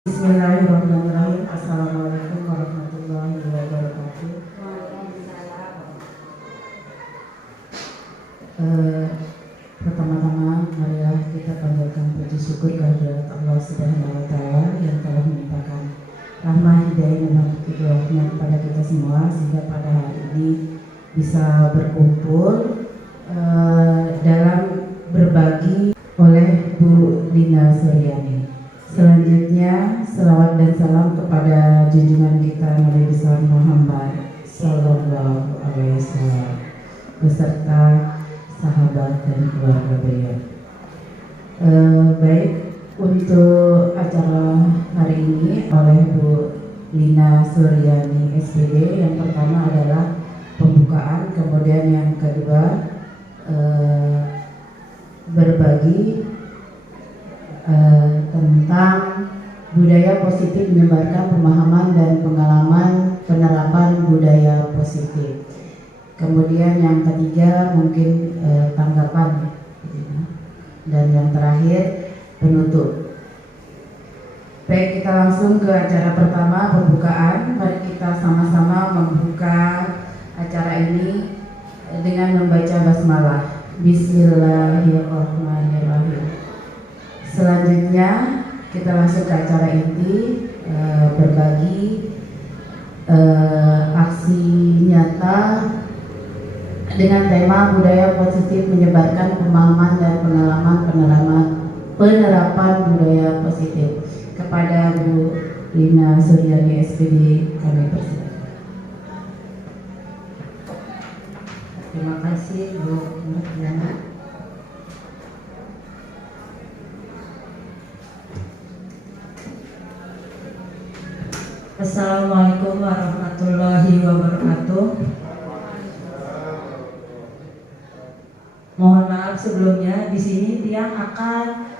Bismillahirrahmanirrahim. Assalamualaikum warahmatullahi wabarakatuh. Pertama-tama marilah kita panjatkan puji syukur kehadirat Allah Subhanahu wa Ta'ala yang telah melimpahkan rahmah hidayah dan hidayahnya kepada kita semua sehingga pada hari ini bisa berkumpul dalam berbagi oleh Bu Lina Suryani. Selanjutnya, selawat dan salam kepada junjungan kita Nabi besar Muhammad Sallallahu Alaihi Wasallam beserta sahabat dan keluarga beliau. Baik, untuk acara hari ini oleh Bu Lina Suryani SPD, yang pertama adalah pembukaan, kemudian yang kedua berbagi tentang budaya positif menyebarkan pemahaman dan pengalaman penerapan budaya positif. Kemudian yang ketiga mungkin tanggapan, dan yang terakhir penutup. Baik, kita langsung ke acara pertama, pembukaan. Mari kita sama-sama membuka acara ini dengan membaca basmalah. Bismillahirrahmanirrahim. Selanjutnya kita masuk ke acara inti, berbagi aksi nyata dengan tema budaya positif menyebarkan pemahaman dan penerapan budaya positif. Kepada Bu Lina Suryani SPD kami persilakan. Terima kasih Bu Lina. Assalamualaikum warahmatullahi wabarakatuh. Mohon maaf sebelumnya, di sini Tiang akan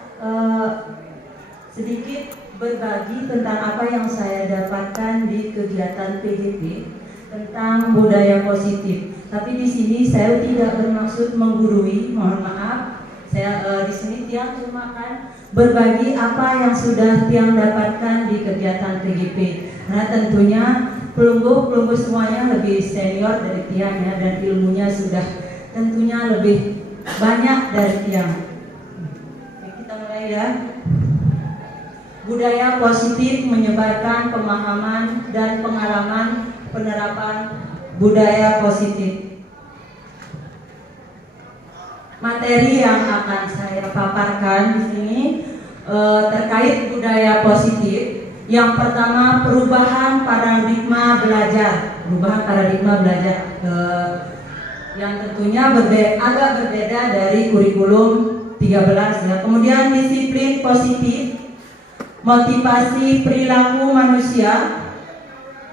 sedikit berbagi tentang apa yang saya dapatkan di kegiatan PGP tentang budaya positif. Tapi di sini saya tidak bermaksud menggurui, mohon maaf. Saya di sini Tiang cuma akan berbagi apa yang sudah Tiang dapatkan di kegiatan PGP. Nah, tentunya pelunggu semuanya lebih senior dari Tiang ya, dan ilmunya sudah tentunya lebih banyak dari Tiang. Oke, kita mulai ya. Budaya positif menyebarkan pemahaman dan pengalaman penerapan budaya positif. Materi yang akan saya paparkan di sini terkait budaya positif. Yang pertama, perubahan paradigma belajar. Yang tentunya agak berbeda dari kurikulum 13 ya. Kemudian disiplin positif, motivasi perilaku manusia,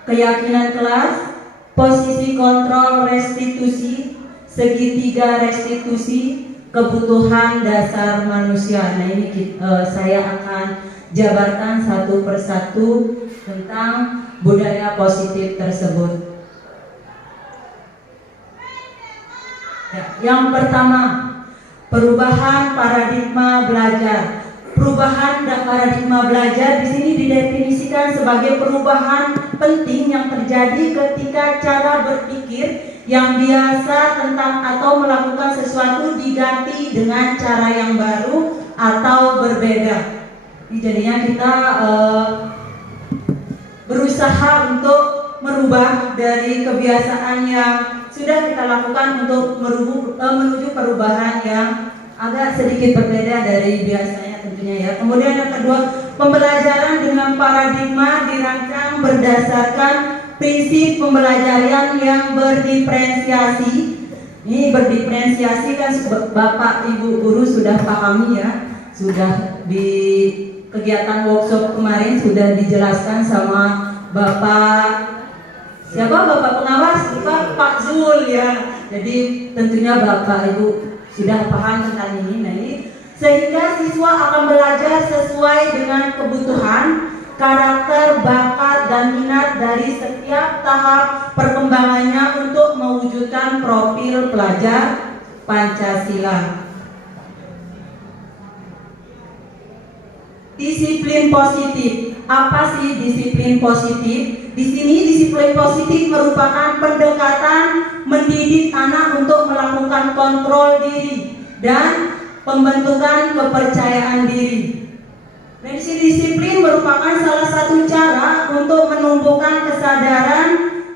keyakinan kelas, posisi kontrol restitusi, segitiga restitusi, kebutuhan dasar manusia. Nah, ini saya akan jabarkan satu persatu tentang budaya positif tersebut. Ya, yang pertama, perubahan paradigma belajar. Perubahan paradigma belajar di sini didefinisikan sebagai perubahan penting yang terjadi ketika cara berpikir yang biasa tentang atau melakukan sesuatu diganti dengan cara yang baru atau berbeda. Jadinya kita berusaha untuk merubah dari kebiasaan yang sudah kita lakukan untuk menuju perubahan yang agak sedikit berbeda dari biasanya tentunya ya. Kemudian yang kedua, pembelajaran dengan paradigma dirancang berdasarkan prinsip pembelajaran yang berdiferensiasi. Ini berdiferensiasi kan Bapak Ibu guru sudah pahami ya, sudah di kegiatan workshop kemarin sudah dijelaskan sama Bapak pengawas, Pak Zul ya. Jadi tentunya Bapak Ibu sudah paham tentang ini. Nah, ini sehingga siswa akan belajar sesuai dengan kebutuhan, karakter, bakat, dan minat dari setiap tahap perkembangannya untuk mewujudkan profil pelajar Pancasila. Disiplin positif. Apa sih disiplin positif? Di sini disiplin positif merupakan pendekatan mendidik anak untuk melakukan kontrol diri dan pembentukan kepercayaan diri. Nah, di sini disiplin merupakan salah satu cara untuk menumbuhkan kesadaran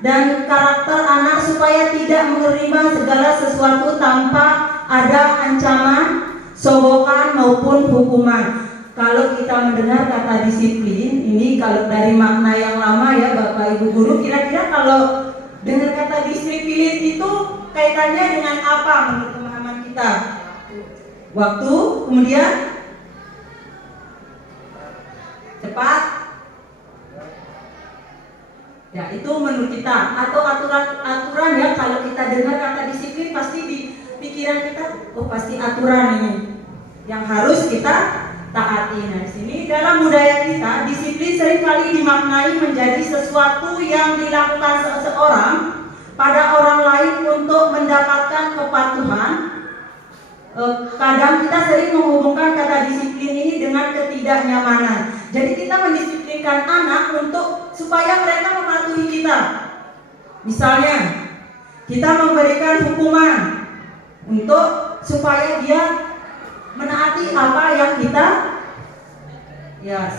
dan karakter anak supaya tidak menerima segala sesuatu tanpa ada ancaman, sogokan maupun hukuman. Kalau kita mendengar kata disiplin, ini kalau dari makna yang lama ya Bapak Ibu Guru, kira-kira kalau dengar kata disiplin itu kaitannya dengan apa menurut pemahaman kita? Waktu, kemudian cepat, ya itu menurut kita. Atau aturan ya, kalau kita dengar kata disiplin pasti di pikiran kita, oh pasti aturan ini yang harus kita taati. Nah, di sini dalam budaya kita, disiplin seringkali dimaknai menjadi sesuatu yang dilakukan seseorang pada orang lain untuk mendapatkan kepatuhan. Kadang kita sering menghubungkan kata disiplin ini dengan ketidaknyamanan. Jadi kita mendisiplinkan anak untuk supaya mereka mematuhi kita. Misalnya, kita memberikan hukuman untuk supaya dia menaati apa yang kita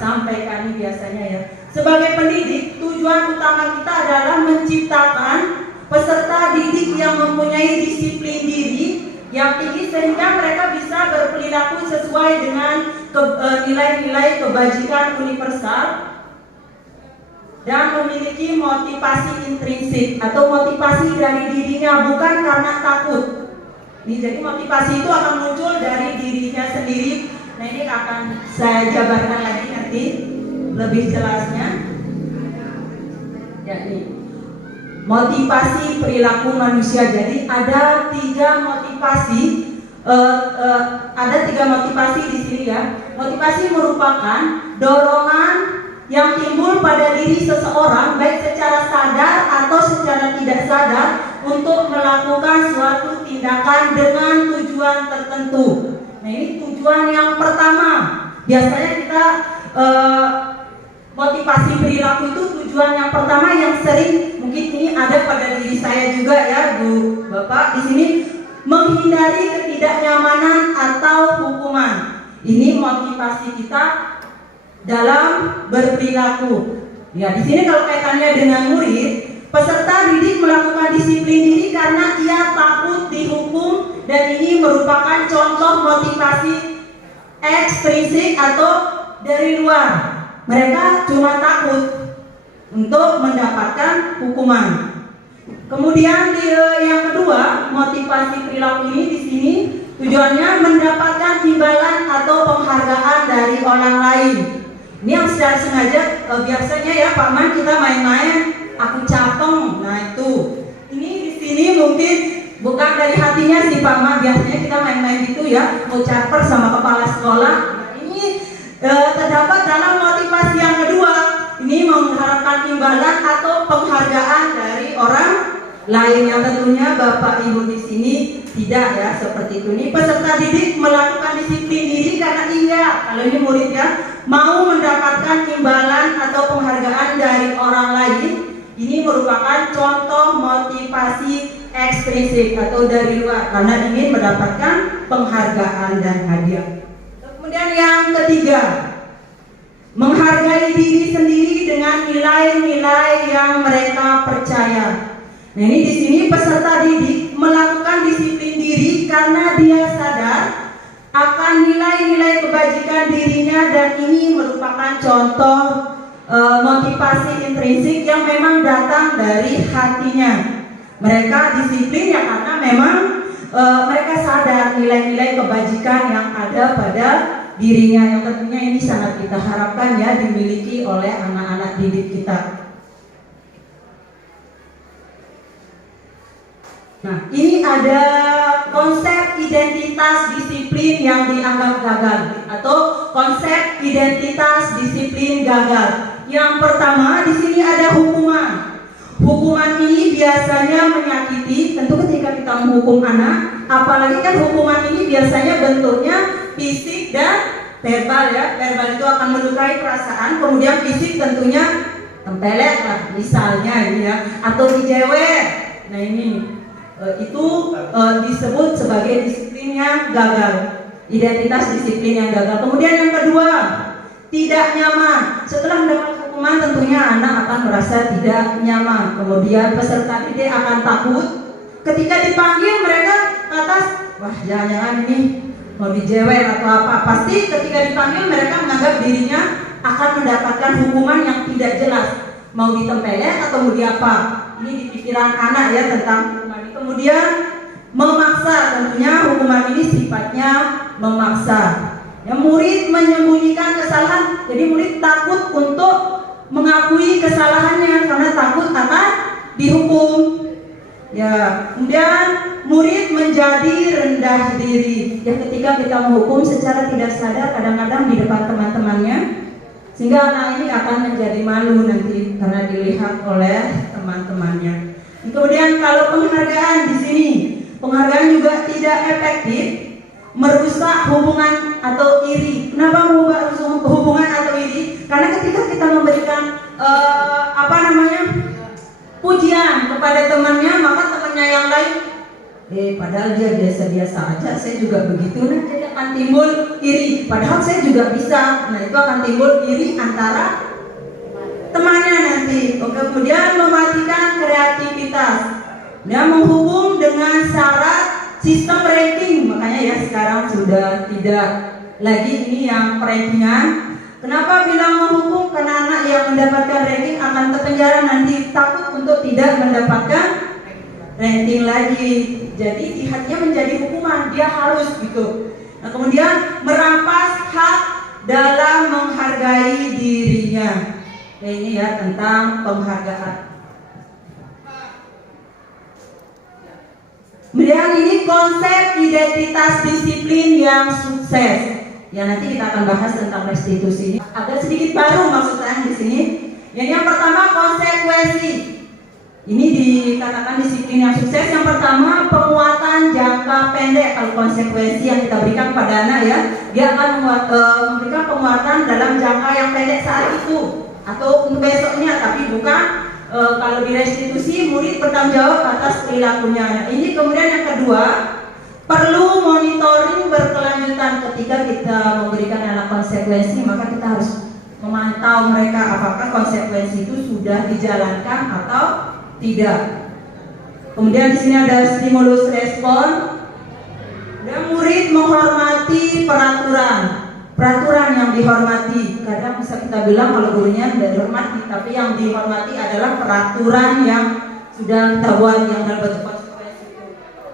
sampaikan ini biasanya ya. Sebagai pendidik, tujuan utama kita adalah menciptakan peserta didik yang mempunyai disiplin diri yang tinggi sehingga mereka bisa berperilaku sesuai dengan nilai-nilai kebajikan universal dan memiliki motivasi intrinsik atau motivasi dari dirinya, bukan karena takut. Jadi motivasi itu akan muncul dari dirinya sendiri. Nah, ini akan saya jabarkan lagi nanti lebih jelasnya. Ya, ini motivasi perilaku manusia. Jadi ada tiga motivasi. Ada tiga motivasi di sini ya. Motivasi merupakan dorongan yang timbul pada diri seseorang baik secara sadar atau secara tidak sadar untuk melakukan suatu tindakan dengan tujuan tertentu. Nah, ini tujuan yang pertama. Biasanya kita motivasi perilaku itu tujuan yang pertama yang sering mungkin ini ada pada diri saya juga ya Bu Bapak di sini, menghindari ketidaknyamanan atau hukuman. Ini motivasi kita dalam berperilaku. Ya, di sini kalau kaitannya dengan murid, peserta didik melakukan disiplin diri karena ia takut dihukum, dan ini merupakan contoh motivasi ekstrinsik atau dari luar. Mereka cuma takut untuk mendapatkan hukuman. Kemudian yang kedua, motivasi perilaku ini di sini tujuannya mendapatkan imbalan atau penghargaan dari orang lain. Ini yang secara sengaja biasanya ya Pak Man kita main-main, aku capeng. Nah itu, ini di sini mungkin bukan dari hatinya sih Pak Man, biasanya kita main-main gitu ya, mau caper sama kepala sekolah. Ini terdapat dalam motivasi yang kedua, ini mengharapkan imbalan atau penghargaan dari orang lain, yang tentunya Bapak Ibu di sini tidak ya seperti itu. Ini peserta didik melakukan disiplin diri karena kalau ini murid ya, mau mendapatkan imbalan atau penghargaan dari orang lain. Ini merupakan contoh motivasi ekstrinsik atau dari luar karena ingin mendapatkan penghargaan dan hadiah. Kemudian yang ketiga, menghargai diri sendiri dengan nilai-nilai yang mereka percaya. Nah, ini di sini peserta didik melakukan disiplin diri karena dia sadar akan nilai-nilai kebajikan dirinya, dan ini merupakan contoh motivasi intrinsik yang memang datang dari hatinya. Mereka disiplin ya karena memang mereka sadar nilai-nilai kebajikan yang ada pada dirinya, yang tentunya ini sangat kita harapkan ya dimiliki oleh anak-anak didik kita. Nah, ini ada konsep identitas disiplin yang dianggap gagal atau konsep identitas disiplin gagal. Yang pertama di sini ada hukuman. Hukuman ini biasanya menyakiti. Tentu ketika kita menghukum anak, apalagi kan hukuman ini biasanya bentuknya fisik dan verbal ya, verbal itu akan melukai perasaan, kemudian fisik tentunya tempelek lah misalnya ini ya, atau dijewer. Nah ini itu disebut sebagai disiplin yang gagal, identitas disiplin yang gagal. Kemudian yang kedua, tidak nyaman. Setelah mendapat hukuman tentunya anak akan merasa tidak nyaman. Kemudian peserta didik akan takut ketika dipanggil, mereka atas, wah jangan-jangan ini mau dijewer atau apa. Pasti ketika dipanggil mereka menganggap dirinya akan mendapatkan hukuman yang tidak jelas, mau ditempelek atau mau diapa. Ini di pikiran anak ya tentang hukuman ini. Kemudian memaksa, tentunya hukuman ini sifatnya memaksa. Ya, murid menyembunyikan kesalahan, jadi murid takut untuk mengakui kesalahannya karena takut akan dihukum. Ya, kemudian murid menjadi rendah diri. Ya, ketika kita menghukum secara tidak sadar kadang-kadang di depan teman-temannya, sehingga anak ini akan menjadi malu nanti karena dilihat oleh teman-temannya. Kemudian kalau penghargaan di sini, penghargaan juga tidak efektif, merusak hubungan atau iri. Kenapa merusak hubungan atau iri? Karena ketika kita memberikan pujian kepada temannya, maka temannya yang lain, padahal dia biasa-biasa aja, saya juga begitu. Nah, jadi akan timbul iri. Padahal saya juga bisa. Nah, itu akan timbul iri antara temannya nanti. Kemudian mematikan kreativitas. Dia menghukum dengan syarat sistem ranking, makanya ya sekarang sudah tidak lagi ini yang rankingan. Kenapa bilang menghukum? Karena anak yang mendapatkan ranking akan terpenjara nanti, takut untuk tidak mendapatkan ranking lagi. Jadi lihatnya menjadi hukuman, dia harus gitu. Nah, kemudian merampas hak dalam menghargai dirinya. Ini ya tentang penghargaan. Kemudian ini konsep identitas disiplin yang sukses. Ya nanti kita akan bahas tentang restitusi. Ada sedikit baru maksud saya di sini. Yang pertama konsekuensi. Ini dikatakan disiplin yang sukses. Yang pertama penguatan jangka pendek. Kalau konsekuensi yang kita berikan pada anak ya, dia akan memberikan penguatan dalam jangka yang pendek saat itu atau untuk besoknya, tapi bukan kalau di restitusi murid bertanggung jawab atas perilakunya. Nah, ini kemudian yang kedua, perlu monitoring berkelanjutan. Ketika kita memberikan anak konsekuensi, maka kita harus memantau mereka apakah konsekuensi itu sudah dijalankan atau tidak. Kemudian di sini ada stimulus respon. Dan murid menghormati peraturan yang dihormati. Kadang bisa kita bilang kalau gurunya tidak dihormati, tapi yang dihormati adalah peraturan yang sudah kita buat yang dalam bentuk konsekuensi itu.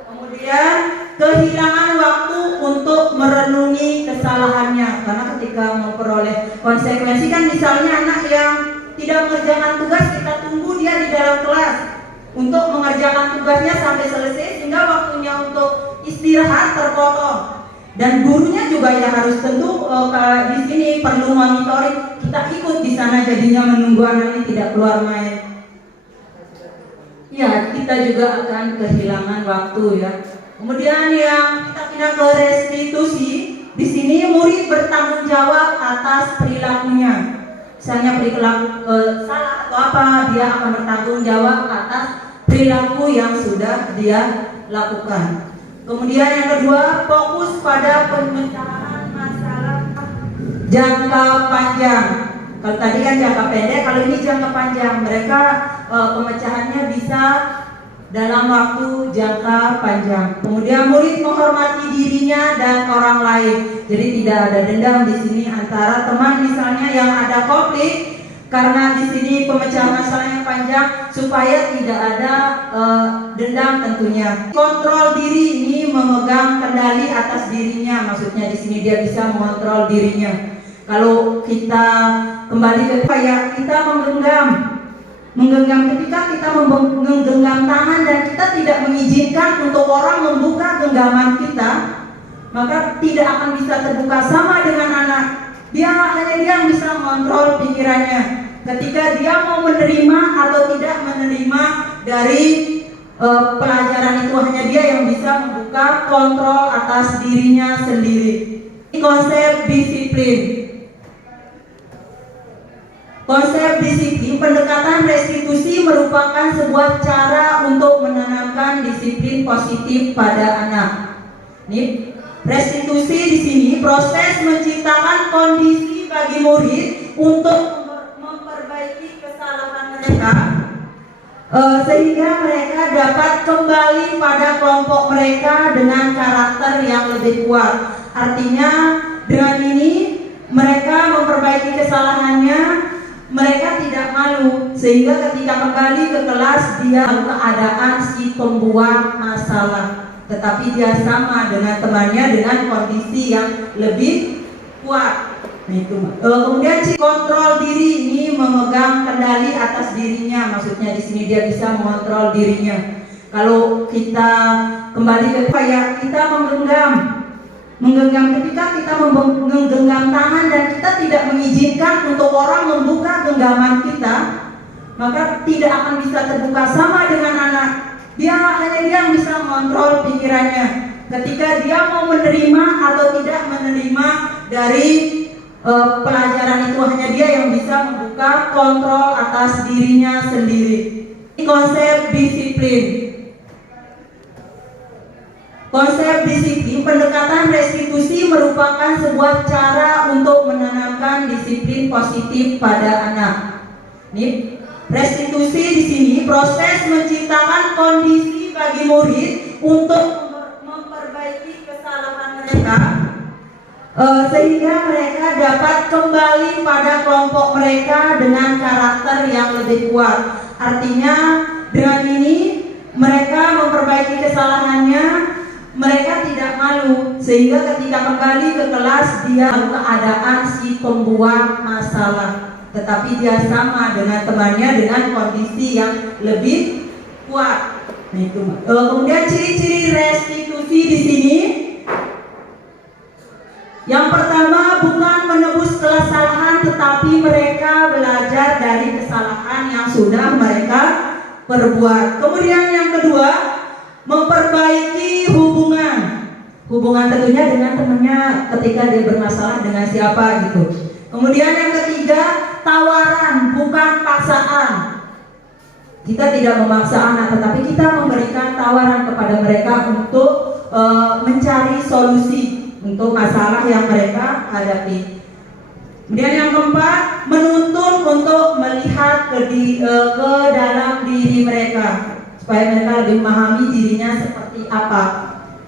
Kemudian kehilangan waktu untuk merenungi kesalahannya, karena ketika memperoleh konsekuensi kan misalnya anak yang tidak mengerjakan tugas, kita tunggu dia di dalam kelas untuk mengerjakan tugasnya sampai selesai, sehingga waktunya untuk istirahat terpotong. Dan gurunya juga ya harus tentu di sini perlu monitoring, kita ikut di sana jadinya menunggu anak ini tidak keluar main. Ya, kita juga akan kehilangan waktu ya. Kemudian yang kita pindah ke restitusi, di sini murid bertanggung jawab atas perilakunya. Misalnya perilaku salah atau apa, dia akan bertanggung jawab atas perilaku yang sudah dia lakukan. Kemudian yang kedua, fokus pada pemecahan masalah jangka panjang. Kalau tadi kan jangka pendek, kalau ini jangka panjang. Mereka pemecahannya bisa dalam waktu jangka panjang. Kemudian murid menghormati dirinya dan orang lain. Jadi tidak ada dendam di sini antara teman misalnya yang ada konflik. Karena di sini pemecahan masalahnya panjang supaya tidak ada dendam tentunya. Kontrol diri ini memegang kendali atas dirinya, maksudnya di sini dia bisa mengontrol dirinya. Kalau kita kembali ke kayak kita menggenggam ketika kita menggenggam tangan dan kita tidak mengizinkan untuk orang membuka genggaman kita, maka tidak akan bisa terbuka. Sama dengan anak. Hanya dia yang bisa mengontrol pikirannya. Ketika dia mau menerima atau tidak menerima dari pelajaran itu, hanya dia yang bisa membuka kontrol atas dirinya sendiri. Konsep disiplin. Konsep disiplin pendekatan restitusi merupakan sebuah cara untuk menanamkan disiplin positif pada anak. Ini restitusi di sini proses menciptakan kondisi bagi murid untuk memperbaiki kesalahan mereka sehingga mereka dapat kembali pada kelompok mereka dengan karakter yang lebih kuat. Artinya dengan ini mereka memperbaiki kesalahannya, mereka tidak malu sehingga ketika kembali ke kelas dia keadaan si pembuat masalah, tetapi dia sama dengan temannya dengan kondisi yang lebih kuat. Kemudian kontrol diri, ini memegang kendali atas dirinya, maksudnya di sini dia bisa mengontrol dirinya. Kalau kita kembali ke kayak kita menggenggam ketika kita menggenggam tangan dan kita tidak mengizinkan untuk orang membuka genggaman kita, maka tidak akan bisa terbuka. Sama dengan anak, hanya dia yang bisa mengontrol pikirannya ketika dia mau menerima atau tidak menerima dari pelajaran itu, hanya dia yang bisa membuka kontrol atas dirinya sendiri. Ini konsep disiplin. Konsep disiplin pendekatan restitusi merupakan sebuah cara untuk menanamkan disiplin positif pada anak. Ini restitusi di sini proses menciptakan kondisi bagi murid untuk memperbaiki kesalahan mereka sehingga mereka dapat kembali pada kelompok mereka dengan karakter yang lebih kuat. Artinya dengan ini mereka memperbaiki kesalahannya, mereka tidak malu sehingga ketika kembali ke kelas dia keadaan si pembuat masalah, tetapi dia sama dengan temannya dengan kondisi yang lebih kuat. Kemudian ciri-ciri restitusi di sini. Yang pertama, bukan menebus kesalahan, tetapi mereka belajar dari kesalahan yang sudah mereka perbuat. Kemudian yang kedua, memperbaiki hubungan tentunya dengan temannya ketika dia bermasalah dengan siapa gitu. Kemudian yang ketiga, tawaran bukan paksaan. Kita tidak memaksa anak, tetapi kita memberikan tawaran kepada mereka untuk mencari solusi untuk masalah yang mereka hadapi. Kemudian yang keempat, menuntun untuk melihat ke dalam diri mereka supaya mereka lebih memahami dirinya seperti apa.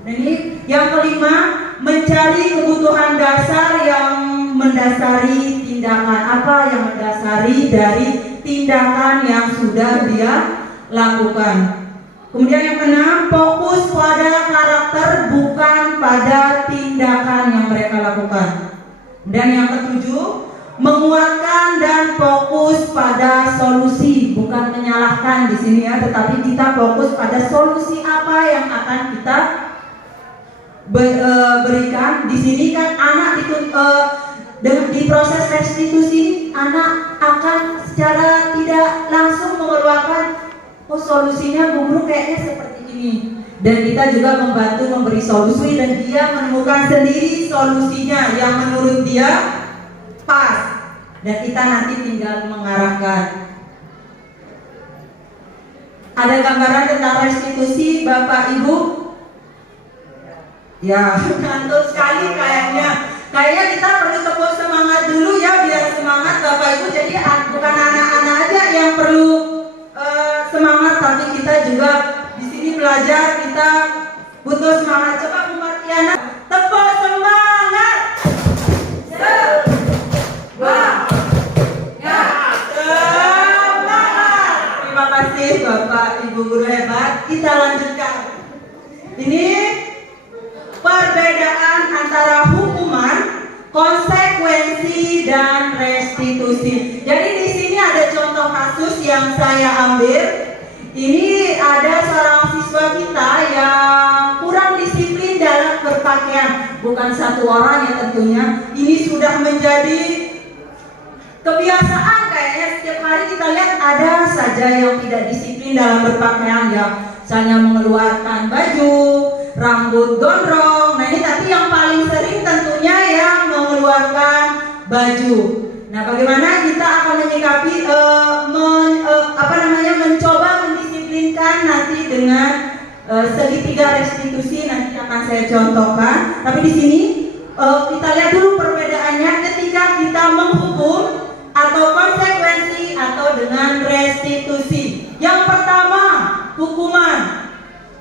Nah, ini yang kelima, mencari kebutuhan dasar yang mendasari tindakan, apa yang mendasari dari tindakan yang sudah dia lakukan. Kemudian yang keenam, fokus pada karakter bukan pada tindakan yang mereka lakukan. Dan yang ketujuh, menguatkan dan fokus pada solusi, bukan menyalahkan di sini ya, tetapi kita fokus pada solusi apa yang akan kita berikan. Di sini kan anak di proses restitusi anak akan secara tidak langsung mengeluarkan solusinya Bu Guru kayaknya seperti ini, dan kita juga membantu memberi solusi dan dia menemukan sendiri solusinya yang menurut dia pas, dan kita nanti tinggal mengarahkan. Ada gambaran tentang restitusi Bapak Ibu? Ya, ngantuk sekali kayaknya. Kayaknya kita perlu tepuk semangat dulu ya, biar semangat Bapak Ibu. Jadi bukan anak-anak aja yang perlu semangat, tapi kita juga di sini belajar, kita butuh semangat. Coba Bu Martiana, tepuk semangat. Semangat. Terima kasih Bapak Ibu guru hebat. Kita lanjutkan. Ini perbedaan antara hukuman, konsekuensi dan restitusi. Jadi di sini ada contoh kasus yang saya ambil. Ini ada seorang siswa kita yang kurang disiplin dalam berpakaian. Bukan satu orang ya tentunya. Ini sudah menjadi kebiasaan kayaknya, setiap hari kita lihat ada saja yang tidak disiplin dalam berpakaian ya. Misalnya mengeluarkan baju, rambut gondrong. Nah ini tapi yang paling sering tentunya ya mengeluarkan baju. Nah, bagaimana kita akan menyikapi mencoba mendisiplinkan nanti dengan segitiga restitusi, nanti akan saya contohkan. Tapi di sini kita lihat dulu perbedaannya ketika kita menghukum atau konsekuensi atau dengan restitusi. Yang pertama, hukuman.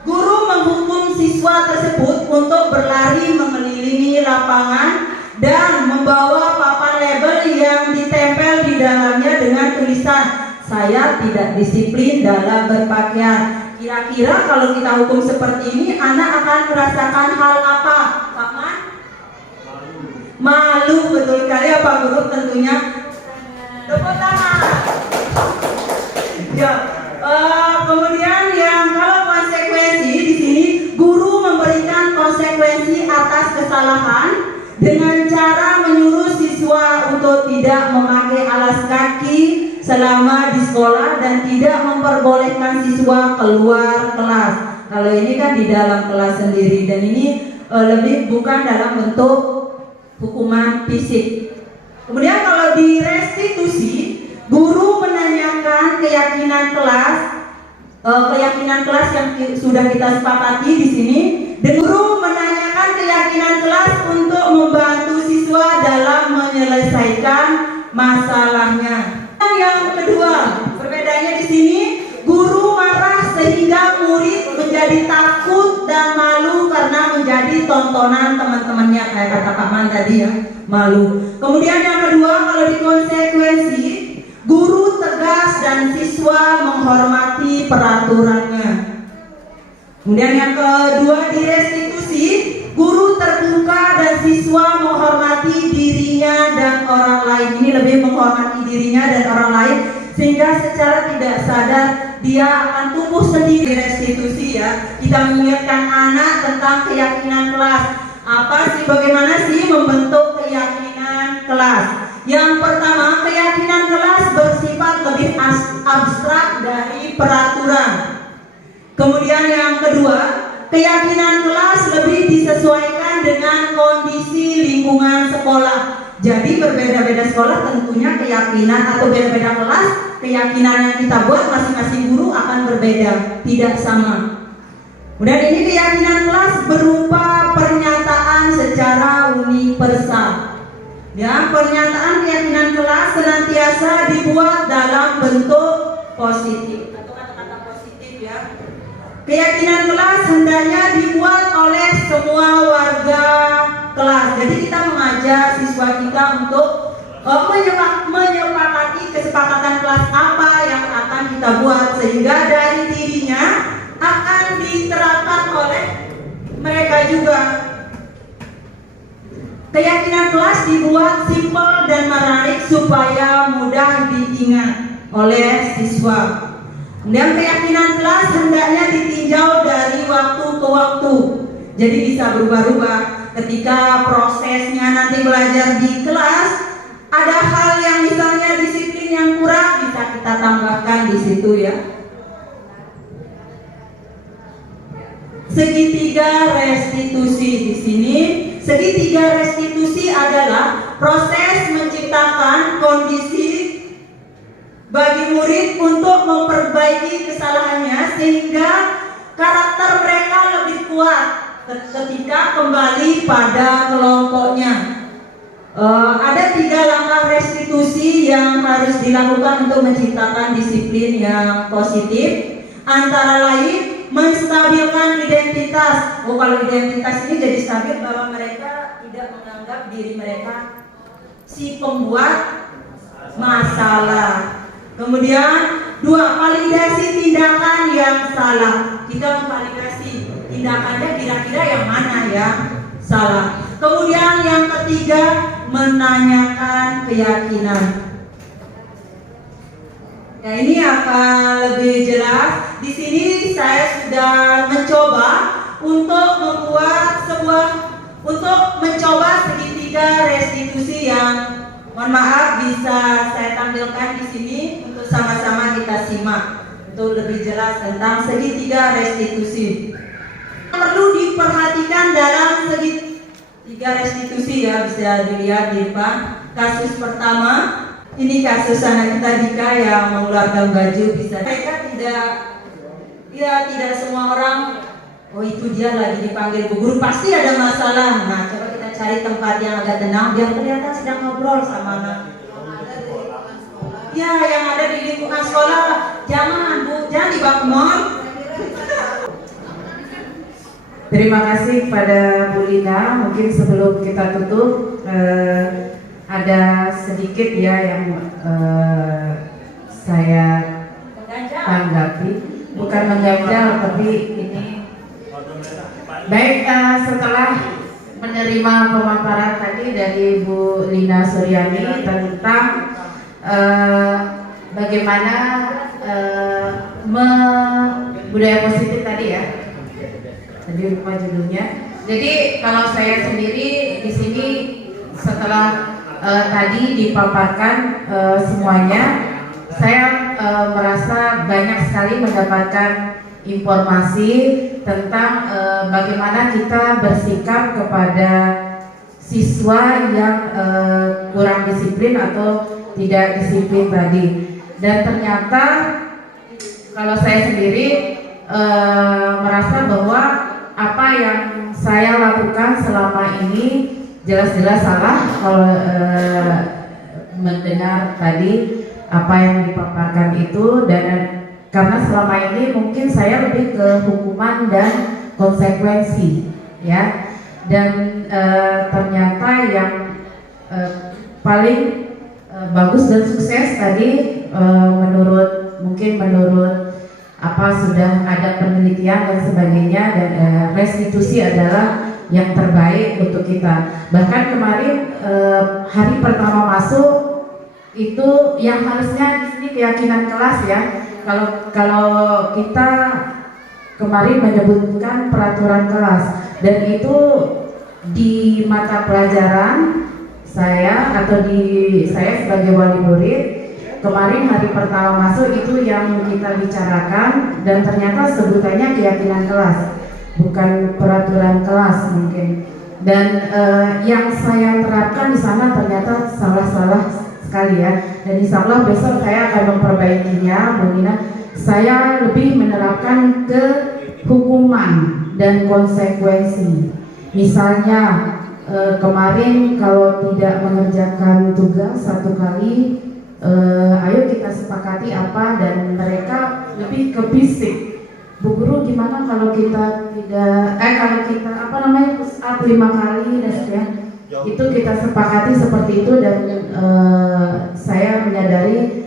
Guru menghukum siswa tersebut untuk berlari mengelilingi lapangan dan membawa papan label yang ditempel di dalamnya dengan tulisan "Saya tidak disiplin dalam berpakaian". Kira-kira kalau kita hukum seperti ini, anak akan merasakan hal apa, Pak Man? Malu, betul sekali ya Pak Guru, tentunya. Tepuk tangan. Ya. Kemudian yang kalau konsekuensi di sini, guru memberikan konsekuensi atas kesalahan dengan cara menyuruh siswa untuk tidak memakai alas kaki selama di sekolah dan tidak memperbolehkan siswa keluar kelas. Kalau ini kan di dalam kelas sendiri, dan ini lebih bukan dalam bentuk hukuman fisik. Kemudian kalau di restitusi, guru menanyakan keyakinan kelas yang sudah kita sepakati di sini, dan guru menanyakan keyakinan kelas untuk membantu siswa dalam menyelesaikan masalahnya. Yang kedua, perbedaannya di sini, guru marah sehingga murid menjadi takut dan malu karena menjadi tontonan teman-temannya, kayak kata Pak Man tadi ya, malu. Kemudian yang kedua, kalau di konsekuensi, guru tegas dan siswa menghormati peraturannya. Kemudian yang kedua di restitusi, guru terbuka dan siswa menghormati dirinya dan orang lain. Ini lebih menghormati dirinya dan orang lain, sehingga secara tidak sadar dia akan tumbuh sendiri. Restitusi ya, kita mengingatkan anak tentang keyakinan kelas. Bagaimana sih membentuk keyakinan kelas? Yang pertama, keyakinan kelas bersifat lebih abstrak dari peraturan. Kemudian yang kedua, keyakinan kelas lebih disesuaikan dengan kondisi lingkungan sekolah. Jadi berbeda-beda sekolah tentunya keyakinan atau beda-beda kelas, keyakinan yang kita buat masing-masing guru akan berbeda, tidak sama. Kemudian ini keyakinan kelas berupa pernyataan secara universal. Ya, pernyataan keyakinan kelas senantiasa dibuat dalam bentuk positif atau kata-kata positif ya. Keyakinan kelas hendaknya dibuat oleh semua warga kelas. Jadi kita mengajak siswa kita untuk menyepakati kesepakatan kelas apa yang akan kita buat, sehingga dari dirinya akan diterapkan oleh mereka juga. Keyakinan kelas dibuat simpel dan menarik supaya mudah diingat oleh siswa. Kemudian keyakinan kelas hendaknya ditinjau dari waktu ke waktu. Jadi bisa berubah-ubah. Ketika prosesnya nanti belajar di kelas, ada hal yang misalnya disiplin yang kurang, bisa kita tambahkan di situ ya. Segitiga restitusi di sini. Segitiga restitusi adalah proses menciptakan kondisi bagi murid untuk memperbaiki kesalahannya sehingga karakter mereka lebih kuat ketika kembali pada kelompoknya. Ada 3 langkah restitusi yang harus dilakukan untuk menciptakan disiplin yang positif. Antara lain, menstabilkan identitas. Kalau identitas ini jadi stabil bahwa mereka tidak menganggap diri mereka si pembuat masalah. Kemudian 2, validasi tindakan yang salah. Kita memvalidasi tindakannya kira-kira yang mana yang salah. Kemudian yang ketiga, menanyakan keyakinan. Ya, ini akan lebih jelas. Di sini saya sudah mencoba untuk mencoba segitiga restitusi yang mohon maaf bisa saya tampilkan di sini untuk sama-sama kita simak untuk lebih jelas tentang segitiga restitusi. Perlu diperhatikan dalam 3 restitusi ya, bisa dilihat di depan. Kasus pertama, ini kasus anak kita Dika yang mengeluarkan baju bisa. Mereka tidak semua orang, oh itu dia lagi dipanggil Bu Guru, pasti ada masalah. Nah, coba kita cari tempat yang agak tenang biar kelihatan sedang ngobrol sama anak. Ya, yang ada di lingkungan sekolah, jangan Bu, jangan di bangku mall. Terima kasih kepada Bu Lina. Mungkin sebelum kita tutup ada sedikit ya yang saya tanggapi, bukan mengganjal tapi ini baik. Setelah menerima pemaparan tadi dari Bu Lina Suryani tentang bagaimana budaya positif tadi ya, tadi lupa judulnya. Jadi kalau saya sendiri di sini setelah tadi dipaparkan semuanya, saya merasa banyak sekali mendapatkan informasi tentang bagaimana kita bersikap kepada siswa yang kurang disiplin atau tidak disiplin tadi. Dan ternyata kalau saya sendiri merasa bahwa apa yang saya lakukan selama ini jelas-jelas salah kalau mendengar tadi apa yang dipaparkan itu, dan karena selama ini mungkin saya lebih ke hukuman dan konsekuensi ya, dan ternyata yang paling bagus dan sukses tadi menurut apa sudah ada penelitian dan sebagainya, dan restitusi adalah yang terbaik untuk kita. Bahkan kemarin hari pertama masuk itu yang harusnya di sini keyakinan kelas ya. Kalau kita kemarin menyebutkan peraturan kelas, dan itu di mata pelajaran saya sebagai wali murid kemarin hari pertama masuk itu yang kita bicarakan, dan ternyata sebutannya keyakinan kelas, bukan peraturan kelas mungkin. Dan yang saya terapkan di sana ternyata salah-salah sekali ya. Dan insya Allah besok saya akan memperbaikinya, Bu Nina. Saya lebih menerapkan ke hukuman dan konsekuensi. Misalnya kemarin kalau tidak mengerjakan tugas 1 kali, ayo kita sepakati apa, dan mereka lebih ke fisik. Bu Guru gimana kalau kita push up 5 kali dan sebagainya. Itu kita sepakati seperti itu, dan saya menyadari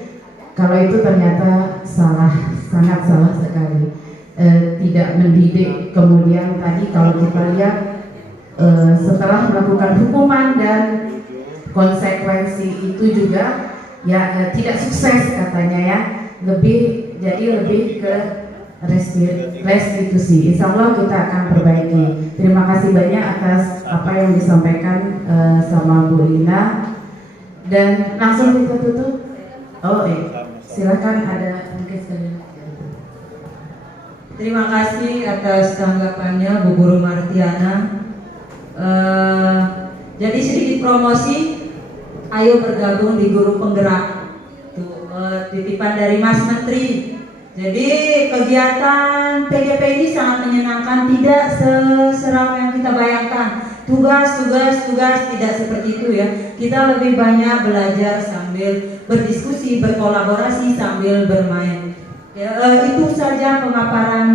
kalau itu ternyata salah, sangat salah sekali. Tidak mendidik. Kemudian tadi kalau kita lihat setelah melakukan hukuman dan konsekuensi itu juga ya tidak sukses katanya ya, lebih ke restitusi. Insya Allah kita akan perbaiki. Terima kasih banyak atas apa yang disampaikan sama Bu Lina, dan langsung kita tutup. Silakan ada mungkin sekali. Terima kasih atas tanggapannya Bu Guru Martiana. Jadi sedikit promosi, ayo bergabung di Guru Penggerak. Titipan dari Mas Menteri. Jadi kegiatan PGP ini sangat menyenangkan, tidak seseram yang kita bayangkan. Tugas tidak seperti itu ya. Kita lebih banyak belajar sambil berdiskusi, berkolaborasi sambil bermain. Ya, itu saja pemaparan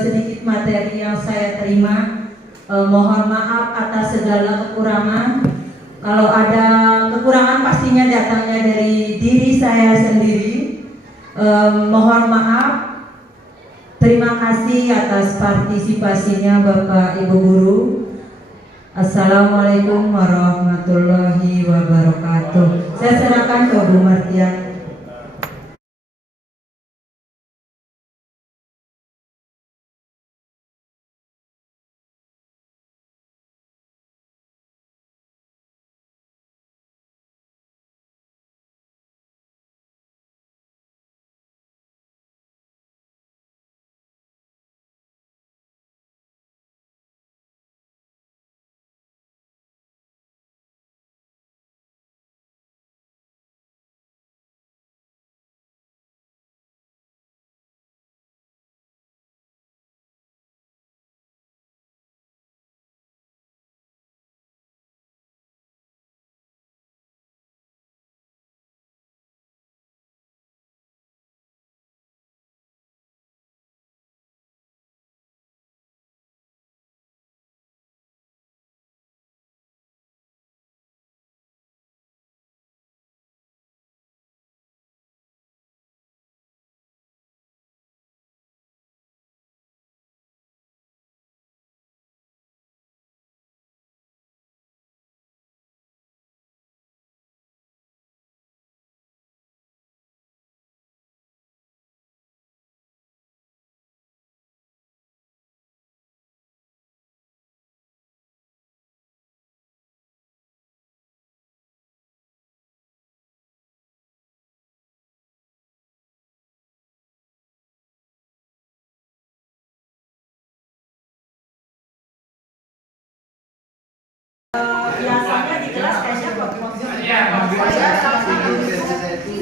sedikit materi yang saya terima. Mohon maaf atas segala kekurangan. Kalau ada kekurangan pastinya datangnya dari diri saya sendiri. Mohon maaf. Terima kasih atas partisipasinya Bapak Ibu Guru. Assalamualaikum warahmatullahi wabarakatuh. Saya serahkan ke Bu Martiana.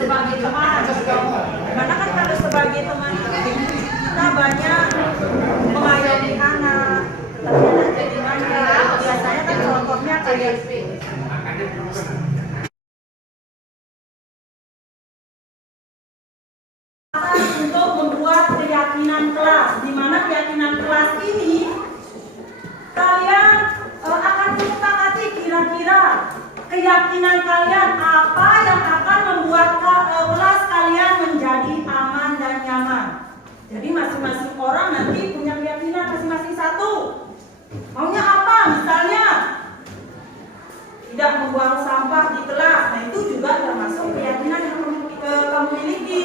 sebagai teman. Karena kan kalau sebagai teman kita banyak mengayomi anak, tapi anak jadi manja. Biasanya kan contohnya kayak untuk membuat keyakinan kelas, di mana keyakinan kelas ini kalian akan sepakati kira-kira keyakinan kalian apa yang akan membuat kelas kalian menjadi aman dan nyaman. Jadi masing-masing orang nanti punya keyakinan masing-masing satu. Maunya apa? Misalnya tidak membuang sampah di kelas. Nah itu juga termasuk keyakinan yang kamu miliki.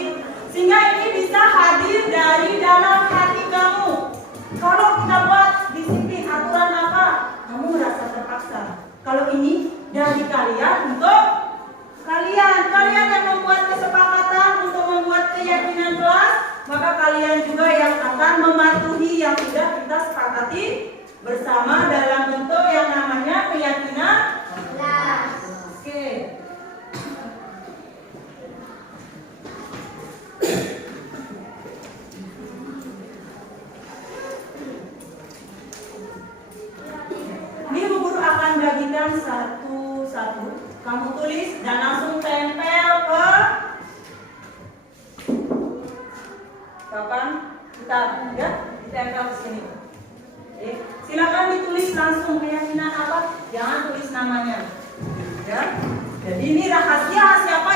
Sehingga ini bisa hadir dari dalam hati kamu. Kalau kita buat disiplin aturan apa, kamu merasa terpaksa. Kalau ini dari kalian untuk kalian yang membuat kesepakatan untuk membuat keyakinan kelas, maka kalian juga yang akan mematuhi yang sudah kita sepakati bersama dalam bentuk yang namanya keyakinan kelas. Oke. Ini Bu Guru akan bagikan satu-satu. Kamu tulis dan langsung tempel ke papan kita, ya, ditempel ke sini. Oke. Silakan ditulis langsung keyakinan apa, jangan tulis namanya. Ya. Jadi ini rahasia siapa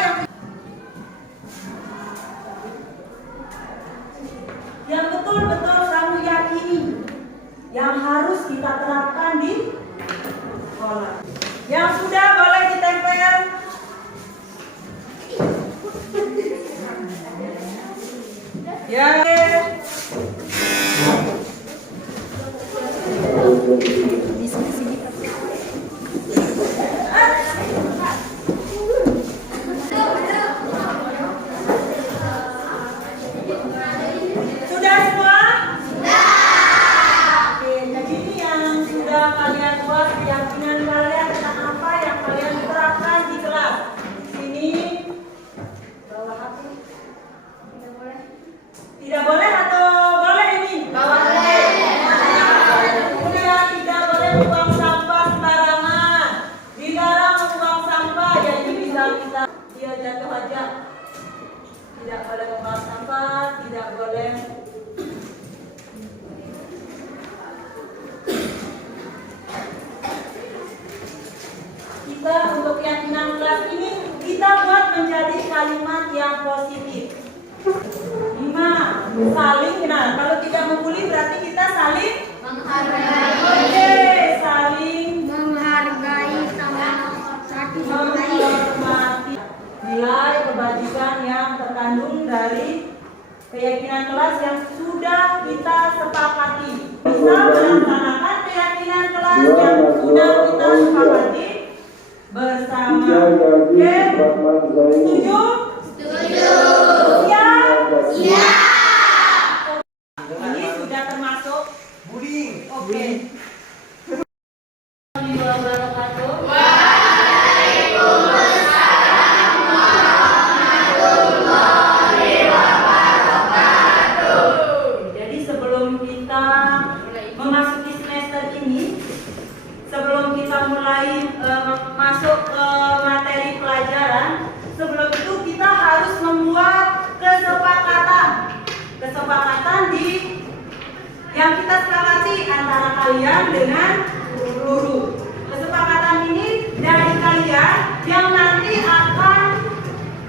yang betul-betul kamu yakini, yang harus kita terapkan di sekolah. Yang sudah boleh ditempel. Ya. Sudah semua? Oke, jadi ini yang sudah kalian buat keyakinan kalian tentang apa yang kalian terapkan di kelas. Sini bawa hati. Tidak boleh atau boleh ini? Boleh. Kemudian tidak boleh membuang sampah sembarangan. Dilarang membuang sampah, jadi bisa kita dia jatuh aja. Tidak boleh membuang sampah, tidak boleh kita untuk keyakinan kelas ini kita buat menjadi kalimat yang positif. 5. Saling kenal. Kalau tidak membuli berarti kita saling menghargai. Oke, saling Menghargai sama satu sama lain. menghormati. Nilai kebajikan yang terkandung dari keyakinan kelas yang sudah kita sepakati. Bisa melaksanakan keyakinan kelas yang sudah kita sepakati bersama. Oke, setuju? Setuju. Siap? Siap. Ini sudah termasuk Buding. oke. Jadi sebelum kita memasuki semester ini, sebelum kita mulai masuk ke materi pelajaran, sebelum itu kita harus membuat kesepakatan di yang kita sepakati antara kalian dengan guru. Kesepakatan ini dari kalian yang nanti akan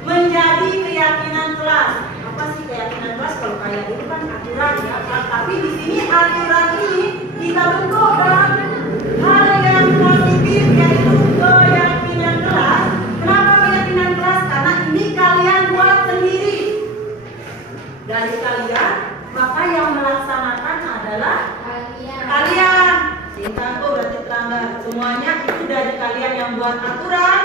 menjadi keyakinan kelas. Apa sih keyakinan kelas? Kalau kayak itu kan aturan ya. Tapi di sini aturan ini kita bentuk dalam hal yang positif, yaitu keyakinan kelas. Kenapa keyakinan kelas? Karena ini kalian buat sendiri dari kalian, maka yang melaksanakan adalah kalian. Cintaku berarti terangkan semuanya itu dari kalian yang buat aturan,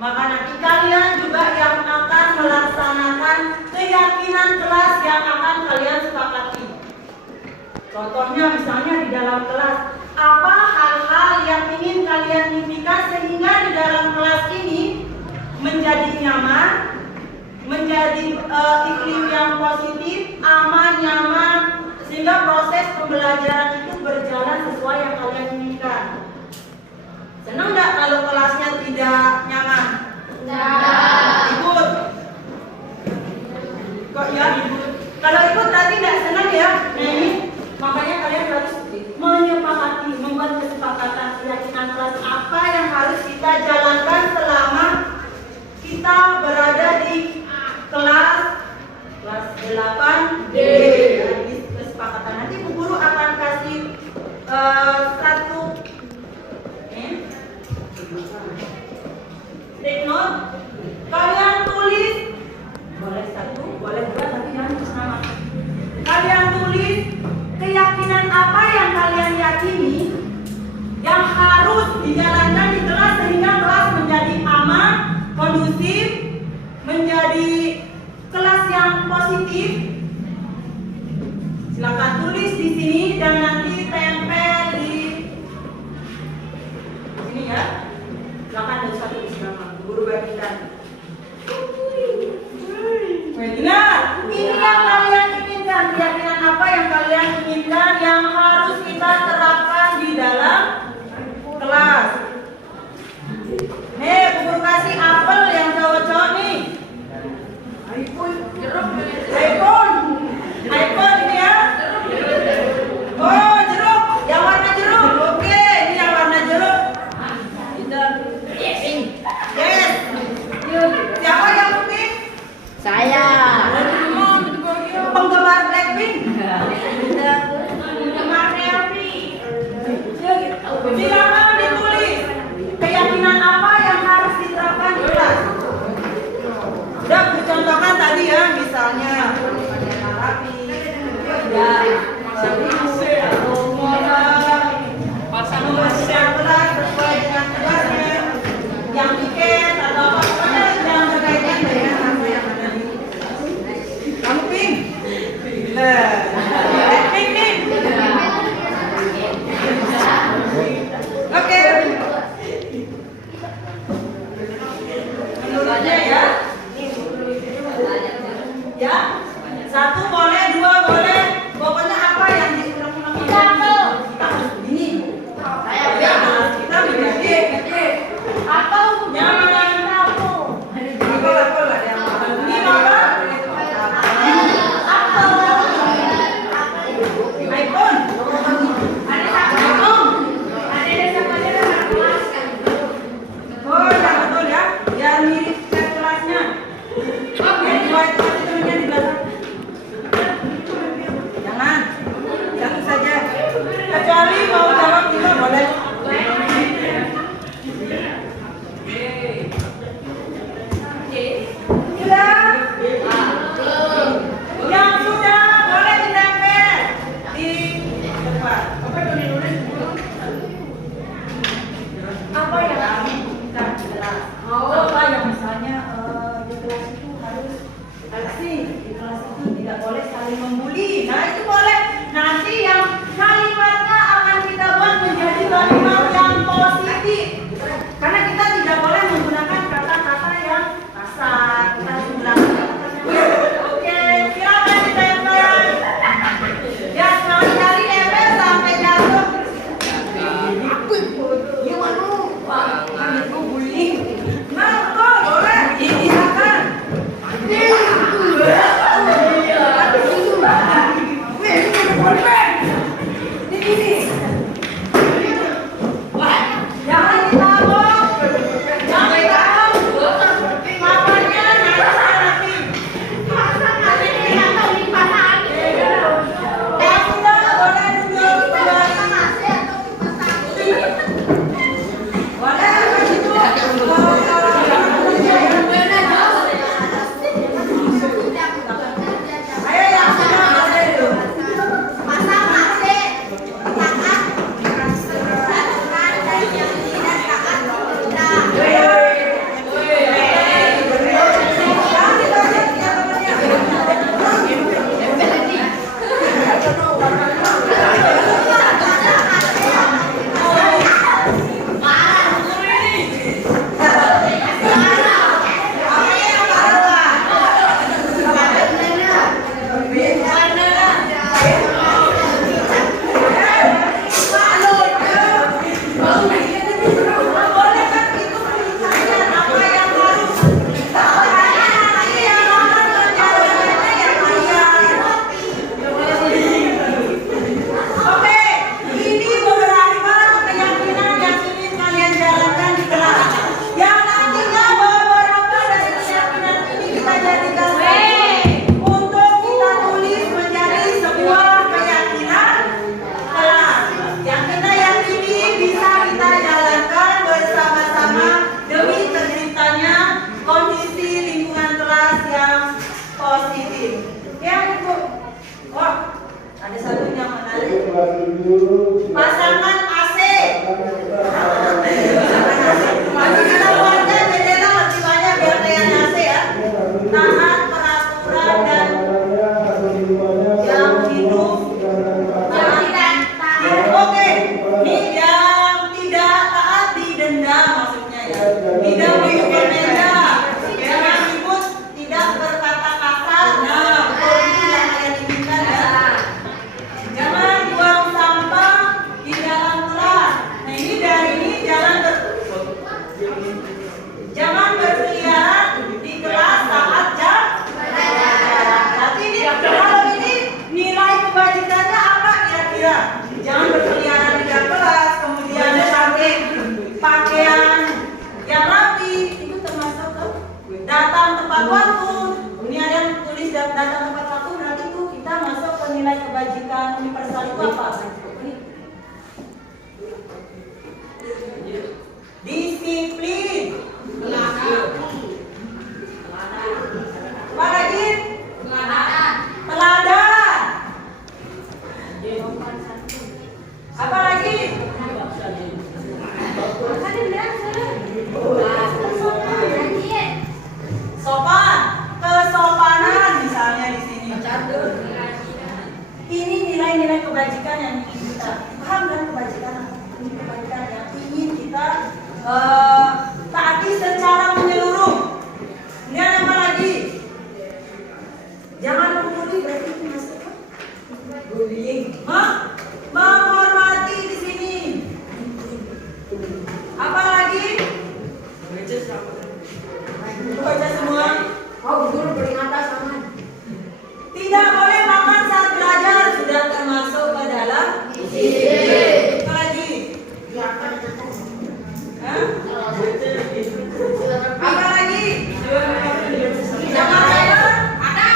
maka nanti kalian juga yang akan melaksanakan keyakinan kelas yang akan kalian sepakati. Contohnya misalnya di dalam kelas, apa hal-hal yang ingin kalian mimpikan sehingga di dalam kelas ini menjadi nyaman, menjadi iklim yang positif, aman, nyaman, sehingga proses pembelajaran itu berjalan sesuai yang kalian inginkan. Senang nggak kalau kelasnya tidak nyaman? Ikut. Kok ya ikut? Kalau ikut berarti tidak senang ya? Nah ini makanya kalian harus menyepakati, membuat kesepakatan keyakinan kelas apa yang harus kita jalankan selama kita berada di kelas 8D. Ini kesepakatan. Nanti Bu Guru akan kasih satu take note. Kalian tulis, boleh satu, boleh dua, tapi jangan tulis nama. Kalian tulis keyakinan apa yang kalian yakini yang harus dijalankan di kelas sehingga kelas menjadi aman, kondusif, menjadi kelas yang positif. Silakan tulis di sini dan nanti tempel di sini ya. Silakan ada satu tulis nama. Guru bagikan. Ingat, ini yang kalian inginkan, keyakinan apa yang kalian inginkan yang harus kita terapkan di dalam kelas. Nih, guru kasih apel yang cowok-cowok nih. iPhone ini ya. Oh, jeruk, yang warna jeruk. Oke, ini yang warna jeruk. Yes. Siapa yang putih? Saya. Penggemar Blackpink. Penggemar Nelly. Silakan ditulis keyakinan apa yang harus diterapkan di kelas. Sudah dicontohkan tadi ya, misalnya rapi, ya, atau pasang kelas sesuai dengan tugasnya, yang tiket atau apa yang berkaitan dengan apa yang ada di kamu pink. Pink nih. Oke. Menurutnya ya. Ya. Satu boleh, dua boleh. Pokoknya apa yang diundang-undang kita harus begini. Kita menjadi atau nyaman. Apa lah yang ini apa? iPhone. Oh ya betul ya, biar mirip ke kelasnya. Yang white itu di belakang. tepat waktu. Ini ada yang tulis datang tepat waktu, berarti tuh kita masuk ke nilai kebajikan universal itu apa? Disiplin. Apa lagi? Teladan. Apa lagi? Sopan, kesopanan misalnya di sini. Ini nilai-nilai kebajikan yang ingin kita paham kan kebajikan ini kebajikan yang ingin kita taati secara menyeluruh. Kemudian apa lagi? Jangan menghormati berarti itu masuk bullying. Menghormati di sini. Apa lagi? Baca semua. Guru peringatan sama. Tidak boleh makan saat belajar, sudah termasuk ke dalam apa lagi? Hah? Apa lagi? Jangan apa?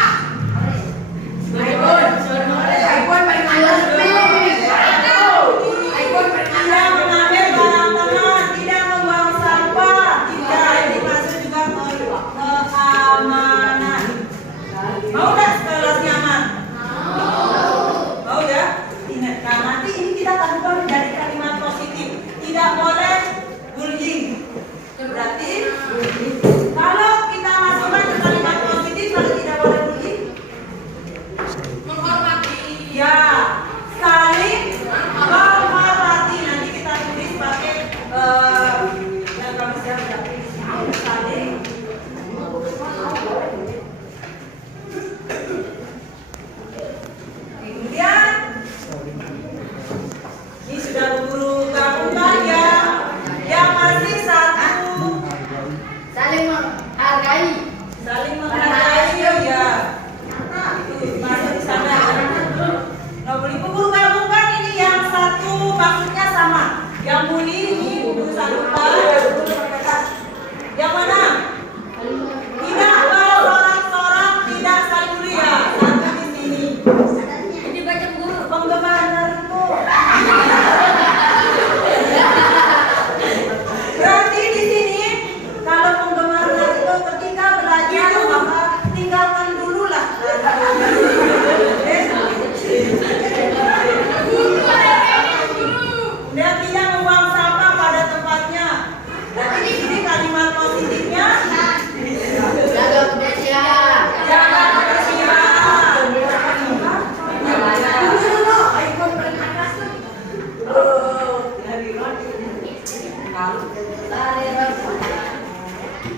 iPhone paling halus. Tidak mengambil barang teman, tidak membuang sampah, tidak ini masuk juga keamanan. Mau nggak kelasnya aman? Mau ya? Ingat, nah nanti ini kita tambah dari kalimat positif. Tidak boleh bullying. Berarti kalau kita masukkan ke kalimat positif, kalau tidak boleh bullying, menghormati. Ya, saling menghormati. Nanti kita tulis pakai yang kami siap berarti saling. Kemudian ini sudah guru gabungan ya. Yang masih satu Saling menghargai. saling menghargai ya. Itu masuk di sana. Nah, beli guru gabungan ini yang satu maksudnya sama. Yang muli ini guru lupa. Yang mana? Tidak bersorak-sorak, tidak saling mulia. Satu di sini. Ini baca guru. Penggemar Naruto. Berarti di sini kalau penggemar Naruto ketika belajar maka tinggalkan dulu lah. Dan tidak membuang sampah pada tempatnya. Berarti di sini kalimat positifnya Jaga kebersihan. jaga kebersihan. iPhone paling atas tuh.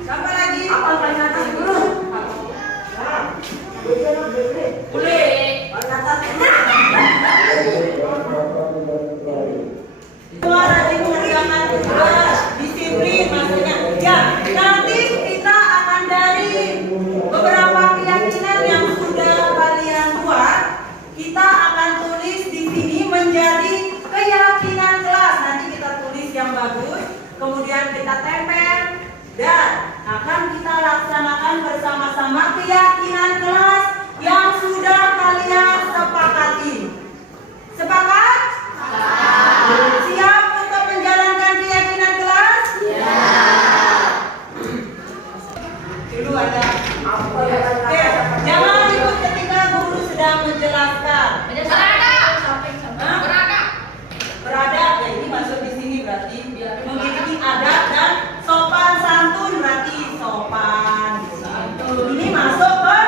Siapa lagi? Apa paling atas guru? Semua rajin mengerjakan tugas, disiplin maksudnya. Ya, nanti kita akan dari beberapa keyakinan yang sudah kalian buat, kita akan tulis di sini menjadi keyakinan kelas. Nanti kita tulis yang bagus, kemudian kita tempel dan akan kita laksanakan bersama-sama keyakinan kelas yang sudah kalian sepakati. Sepakat? Siap untuk menjalankan keyakinan kelas? Dulu ada. Oke, jangan ikut ketika guru sedang menjelaskan. Beradab, ya ini masuk di sini berarti memiliki adab dan sopan santun berarti sopan. Ini masuk ke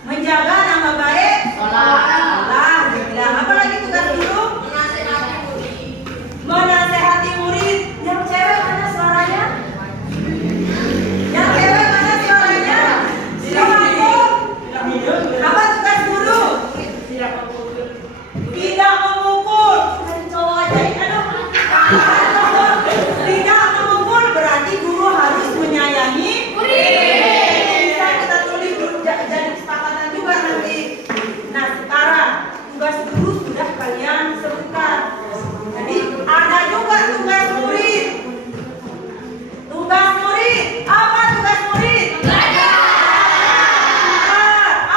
Menjaga nama baik sekolah. Dia bilang apa lagi tugas guru? Menasehati murid. Yang cewek mana suaranya? Yang cewek mana suaranya? Apa tugas guru? Tidak memukul. Cowok aja aduh. Tidak memukul berarti guru harus menyayangi murid. Bisa kita tulis jadi kesepakatan juga nanti. Nah sekarang tugas guru sudah kalian sebutkan. Jadi ada juga tugas murid. Tugas murid. Apa tugas murid?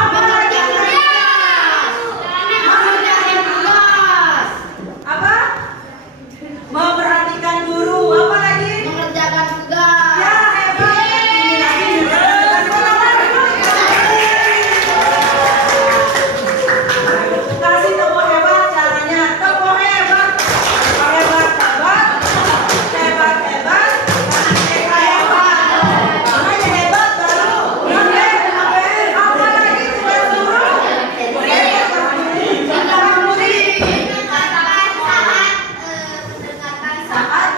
Apa lagi? Apa? Memperhatikan guru. Apa lagi? Mengerjakan tugas. Ya hebat. Ini lagi. Kasih tepuk hebat caranya. Tepuk hebat. Hebat hebat. Hebat hebat. Hebat. Makanya hebat baru. Apa lagi tugas guru? Menjaga murid. Saat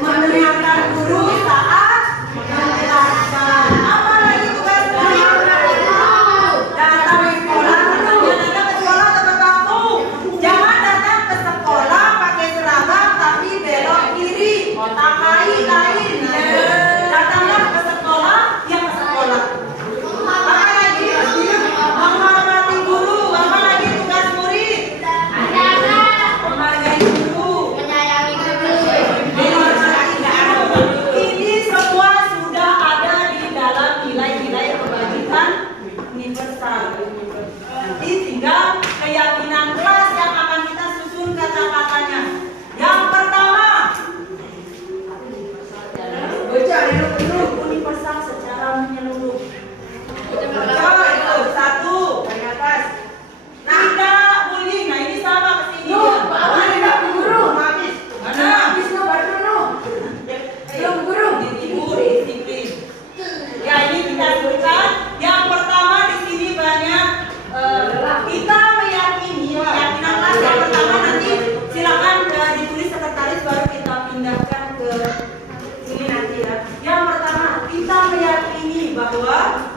mendengarkan guru saat menjelaskan. Apa lagi tugas guru? Datang ke sekolah. Datang ke sekolah tepat waktu. Jangan datang ke sekolah pakai seragam tapi belok kiri. Otak lain. Datanglah ke sekolah yang ke sekolah. Apa lagi? Menghormati guru. Apa lagi tugas murid? Menghargai guru. Ini semua sudah ada di dalam nilai-nilai kebajikan universal. Nanti tinggal keyakinan kelas yang akan kita susun kata-katanya. Yang pertama, universal secara menyeluruh. Coba itu satu dari atas. Tidak bullying. Nah ini sama kesini. Tidak guru. Habis. Mana? Habis lo baru dulu. Belum guru. Disiplin. Ya ini kita sebutkan. Yang pertama di sini banyak kita meyakini keyakinan kelas yang pertama nanti silakan ditulis sekretaris baru kita pindahkan ke sini nanti ya. Yang pertama kita meyakini bahwa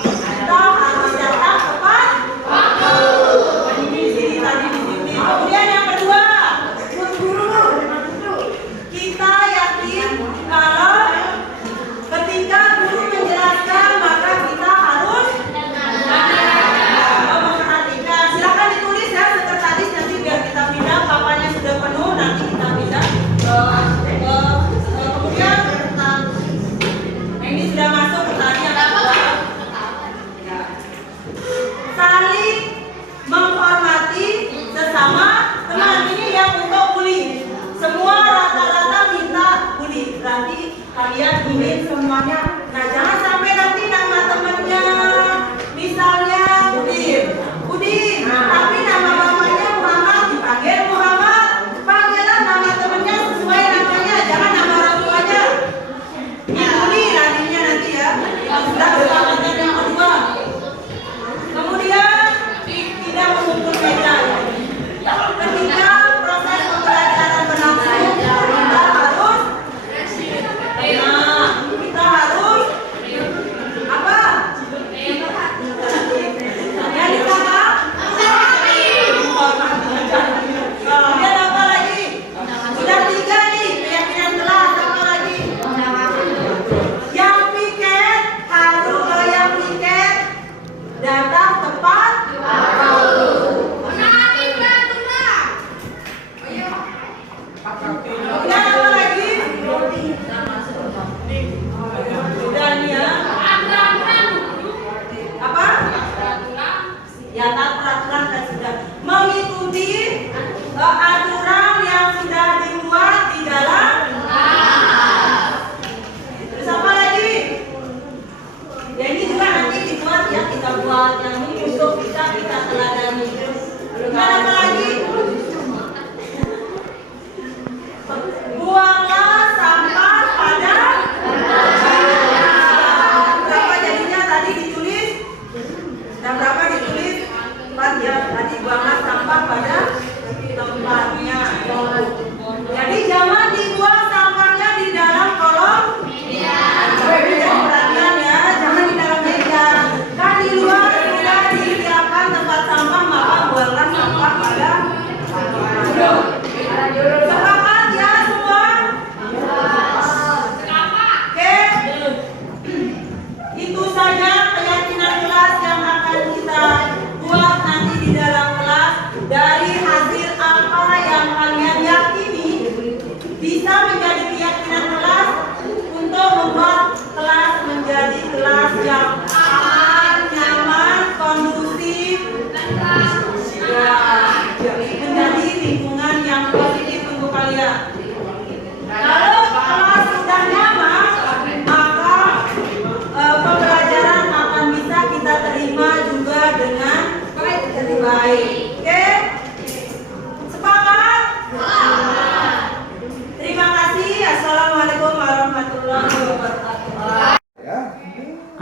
kita harus datang tepat waktu. Ini di sini tadi disiplin. Kemudian yang kedua, kita yakin kalau ketika guru menjelaskan maka kita harus memperhatikan. Silakan ditulis ya sekretaris nanti biar kita pindah. Papannya sudah penuh nanti kita pindah. Kemudian ini sudah masuk ke tadi yang kedua. Ya. Saling menghormati sesama teman. Ini yang untuk bullying. Semua rata-rata minta bullying. Berarti kalian ingin semuanya. Nah jangan sampai nanti nama temannya misalnya Udin, tapi nama bapaknya Muhammad dipanggil Muhammad. Panggillah nama temannya sesuai namanya, jangan nama orang tuanya. Dibully nantinya nanti ya. Sudah kesepakatan yang kedua. Kemudian tidak memukul meja. Ketika proses pembelajaran berlangsung, kita harus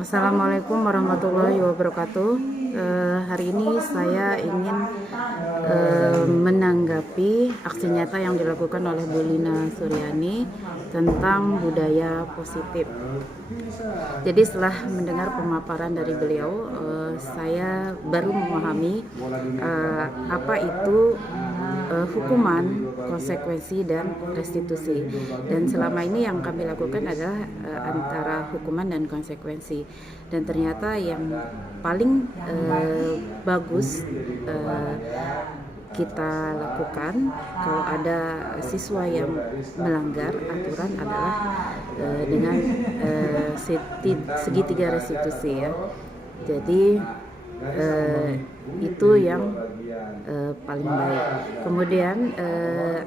Assalamualaikum warahmatullahi wabarakatuh. Hari ini saya ingin menanggapi aksi nyata yang dilakukan oleh Bu Lina Suryani tentang budaya positif. Jadi setelah mendengar pemaparan dari beliau, saya baru memahami apa itu hukuman, konsekuensi, dan restitusi. Dan selama ini yang kami lakukan adalah antara hukuman dan konsekuensi. Dan ternyata yang paling bagus kita lakukan kalau ada siswa yang melanggar aturan adalah dengan segitiga restitusi ya. Jadi itu yang paling baik. Kemudian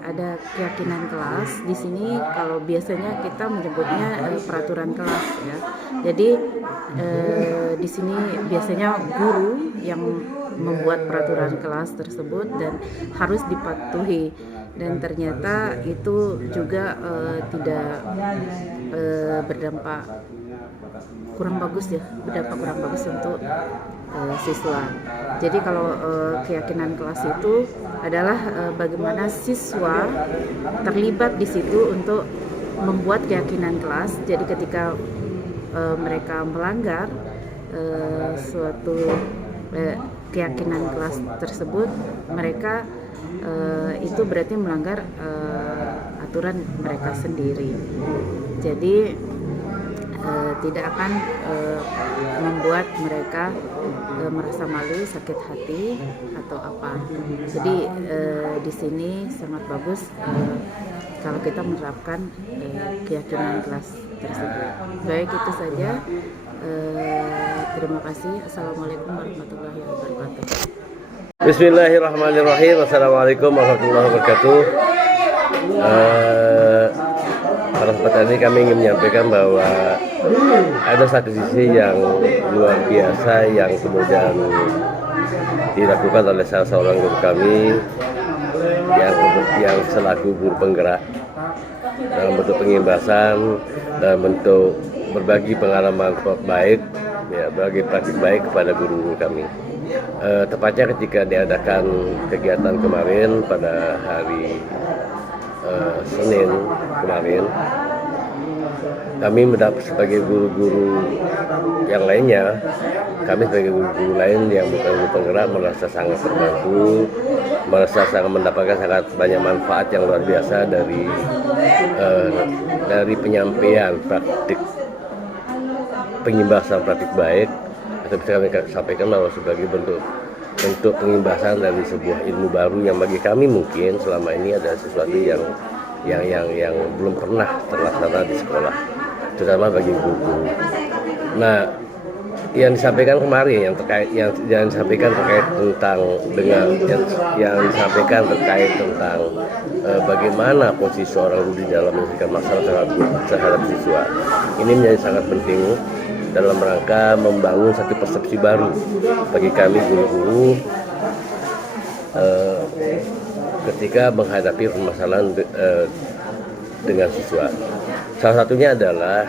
ada keyakinan kelas. Di sini kalau biasanya kita menyebutnya peraturan kelas ya. Jadi di sini biasanya guru yang membuat peraturan kelas tersebut dan harus dipatuhi. Dan ternyata itu juga tidak berdampak kurang bagus ya, berdampak kurang bagus untuk siswa. Jadi kalau keyakinan kelas itu adalah bagaimana siswa terlibat di situ untuk membuat keyakinan kelas. Jadi ketika mereka melanggar suatu keyakinan kelas tersebut, mereka itu berarti melanggar aturan mereka sendiri. Jadi tidak akan membuat mereka merasa malu, sakit hati atau apa. Jadi di sini sangat bagus kalau kita menerapkan keyakinan kelas tersebut. Baik, itu saja. Terima kasih. Assalamualaikum warahmatullahi wabarakatuh. Bismillahirrahmanirrahim. Assalamualaikum warahmatullahi wabarakatuh. Pada kesempatan ini kami ingin menyampaikan bahwa ada satu sisi yang luar biasa yang kemudian dilakukan oleh salah seorang guru kami yang selaku guru penggerak dalam bentuk pengimbasan, dalam bentuk berbagi pengalaman baik, ya, berbagi praktik baik kepada guru-guru kami. Tepatnya ketika diadakan kegiatan kemarin pada hari Senin kemarin, kami mendapat sebagai guru-guru yang lainnya, kami sebagai guru-guru lain yang bukan guru penggerak merasa sangat terbantu, merasa sangat mendapatkan sangat banyak manfaat yang luar biasa dari penyampaian praktik pengimbasan praktik baik, atau bisa kami sampaikan bahwa sebagai bentuk pengimbasan dari sebuah ilmu baru yang bagi kami mungkin selama ini ada sesuatu yang belum pernah terlaksana di sekolah, terutama bagi guru. Nah, yang disampaikan kemarin yang disampaikan terkait tentang tentang bagaimana posisi seorang guru di dalam menyelesaikan masalah terhadap siswa ini menjadi sangat penting dalam rangka membangun satu persepsi baru bagi kami guru-guru ketika menghadapi permasalahan dengan siswa. Salah satunya adalah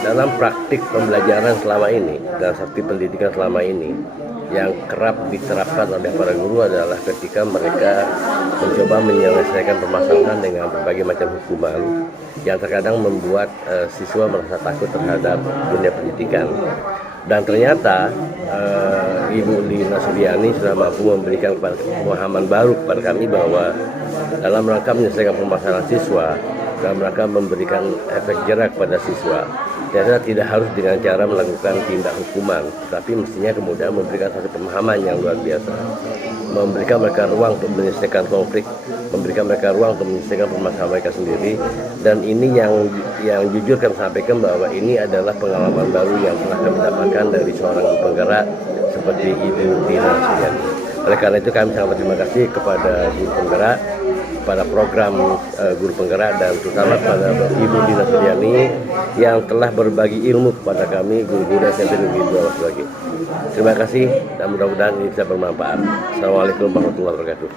dalam praktik pembelajaran selama ini, dalam praktik pendidikan selama ini, yang kerap diterapkan oleh para guru adalah ketika mereka mencoba menyelesaikan permasalahan dengan berbagai macam hukuman yang terkadang membuat siswa merasa takut terhadap dunia pendidikan. Dan ternyata Ibu Lina Suryani sudah mampu memberikan pemahaman baru kepada kami bahwa dalam rangka menyelesaikan permasalahan siswa, dalam rangka memberikan efek jerak pada siswa, ternyata tidak harus dengan cara melakukan tindak hukuman, tapi mestinya kemudian memberikan satu pemahaman yang luar biasa, memberikan mereka ruang untuk menyelesaikan konflik, memberikan mereka ruang untuk menyelesaikan permasalahan mereka sendiri. Dan ini yang jujur kami sampaikan bahwa ini adalah pengalaman baru yang telah kami dapatkan dari seorang penggerak seperti Ibu Lina Suryani. Oleh karena itu kami sangat berterima kasih kepada guru penggerak, pada program guru penggerak, dan terutama kepada Ibu Lina Suryani yang telah berbagi ilmu kepada kami guru-guru SMP Negeri 2 Waslagi. Terima kasih dan mudah-mudahan ini bisa bermanfaat. Assalamualaikum warahmatullahi wabarakatuh.